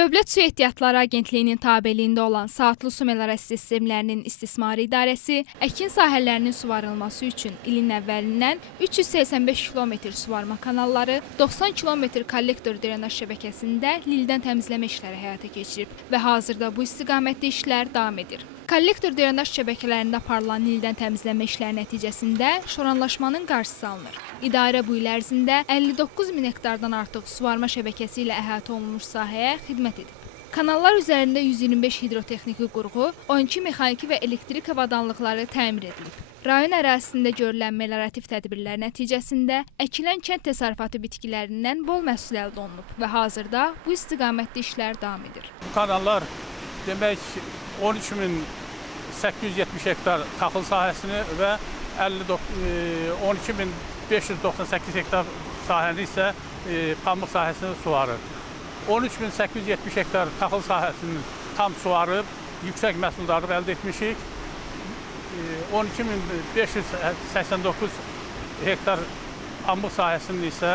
Dövlət Su Ehtiyatları Agentliyinin tabeliyində olan Saatlı Su Meliorasiya Sistemlərinin İstismarı İdarəsi əkin sahələrinin suvarılması üçün ilin əvvəlindən 385 km suvarma kanalları, 90 km kollektor drenaj şəbəkəsində lildən təmizləmə işləri həyata keçirib və hazırda bu istiqamətdə işlər davam edir. Kollektor drenaj şəbəkələrində aparılan lildən təmizləmə işləri nəticəsində şoranlaşmanın qarşısı alınır. İdarə bu il ərzində 59 min hektardan artıq suvarma şəbəkəsi ilə əhatə olunmuş sahəyə xidmət edib. Kanallar üzərində 125 hidrotexniki qurğu, 12 mexaniki və elektrik avadanlıqları təmir edilib. Rayon ərazisində görülən meliorativ tədbirlər nəticəsində əkilən kənd təsərrüfatı bitkilərindən bol məhsul əldə olunub və hazırda bu istiqamətdə işlər davam edir. Bu kanallar demək 13.870 hektar taxıl sahəsini və 12.598 hektar sahəni isə pambıq sahəsini suvarır. 13.870 hektar taxıl sahəsini tam suvarıb, yüksək məhsuldarlıq əldə etmişik. 12.589 hektar pambıq sahəsinin isə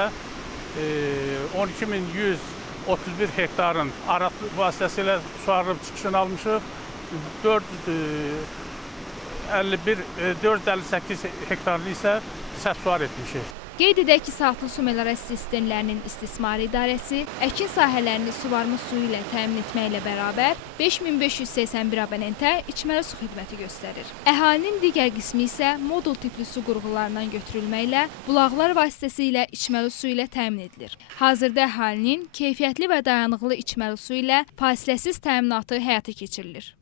12.131 hektarın araq vasitəsilə suvarıb çıxışını almışıq. 458 hektarlı isə səhv-suvar etmişik. Qeyd edək ki, Saatlı Su Meliorasiya Sistemlərinin İstismarı İdarəsi əkin sahələrini suvarma suyu ilə təmin etməklə bərabər 5581 abonentə içməli su xidməti göstərir. Əhalinin digər qismi isə modul tipli su qurğularından götürülməklə bulaqlar vasitəsilə içməli su ilə təmin edilir. Hazırda əhalinin keyfiyyətli və dayanıqlı içməli su ilə fasiləsiz təminatı həyata keçirilir.